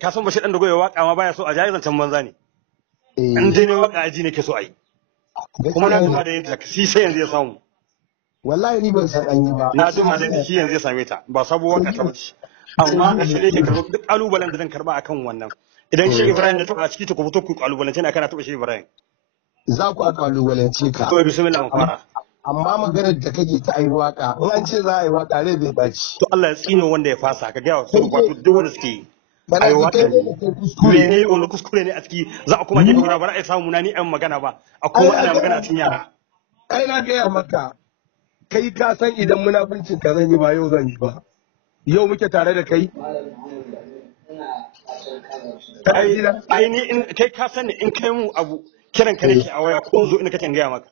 ka san bashi dan da goyi waka ma baya so a jayi zancen banza ne. In dai ne waka aji ne ke so ai. Kuma na duma da yin taksi sai yanzu ya samu. Wallahi ni ban san an yi ba. Na duma da shi yanzu ya same ta ba sabuwar waka ta bace. Amma a shirye ke karɓo duk kalubalen da zan karba akan wannan. Idan shi Ibrahim da taba ciki to ku fito ku kalubalance ne kana taba shi Ibrahim. Za ku kalubalance ka. To bismillah mu fara. Amma maganar da kake ta yi waka in an ce za a yi waka rai bai baci. To Allah ya tsino wanda ya fasa ka ga wasu wato duk wanda suke yi. Ai waka ne wani kuskure ne a ciki za a kuma gefe guda ba za a samu na ni an magana ba a kuma ana magana a cikin yara. Ai na gaya maka kai ka san idan munafincin ka zan yi ba yau zan yi ba. Yau muke tare da kai. Ai ni in kai ka sani in kai mu abu kiran ka nake a waya ko zo ina kake gaya maka.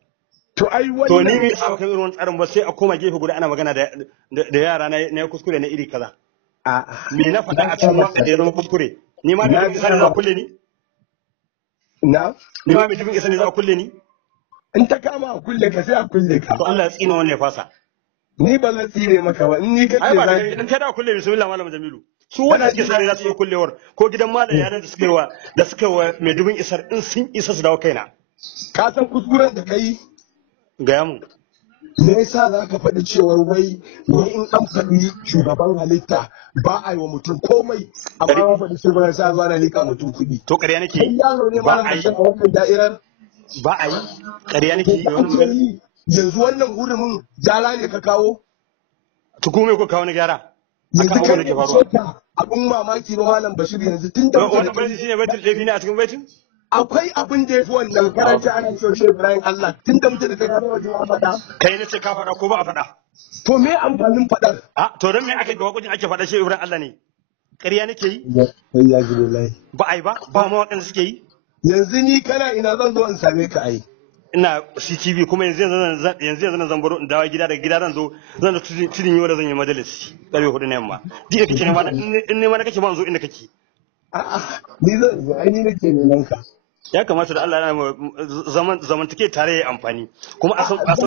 To ai wannan to ni bai sa kan irin tsarin ba sai a koma gefe guda ana magana da yara na kuskure na iri kaza. Me na faɗa a cikin wanda ya zama kuskure ni ma da isa ne za a kulle ni na ni ma mai isa ne za a kulle ni in ta kama a kulle ka sai a kulle ka to Allah ya tsina wannan ya fasa ni ba zan tsire maka ba in ni kace ai ba idan kai da kulle bismillah malam Jamilu su wanda suke sani za su yi kullewar ko gidan malam yaran da suka wa mai dubin isar in sun isa su dawo kaina ka san kuskuren da kai gaya mu me yasa za ka faɗi cewar wai in an faɗi shugaban halitta ba a yi wa mutum komai amma ba faɗi shugaban sa zuwa na lika mutum kuɗi to ƙarya nake ba a yi wannan da'irar ba a yi ƙarya nake yi yanzu wannan hurumin jala ne ka kawo to kuma ko kawo na gyara yanzu kan ke faruwa abun mamaki ba malam Bashir yanzu tun da wannan baitin shine baitin da ne a cikin baitin akwai abin da ya fi wannan karanta ana cewa shi Ibrahim Allah tun da mutum da kai gaba wajen faɗa. Kai ne ce ka faɗa ko ba a faɗa? To me amfanin faɗar? To don me aka ga wakokin ake faɗa shi Ibrahim Allah ne? Ƙarya nake yi? Ya ji lillahi. Ba ai ba mawaƙan suke yi? Yanzu ni kana ina zan zo in same ka ai. Ina CTV kuma yanzu zan baro in dawo gida daga gida zan zo tudun yau da zan yi majalisi ƙarfe 4 na yamma. Di da kake ne ma in ne ma kake ma zo inda kake. A'a ni zan zo ai ni nake neman ka. Ya kamata da Allah ya zamantake tare ya amfani kuma a san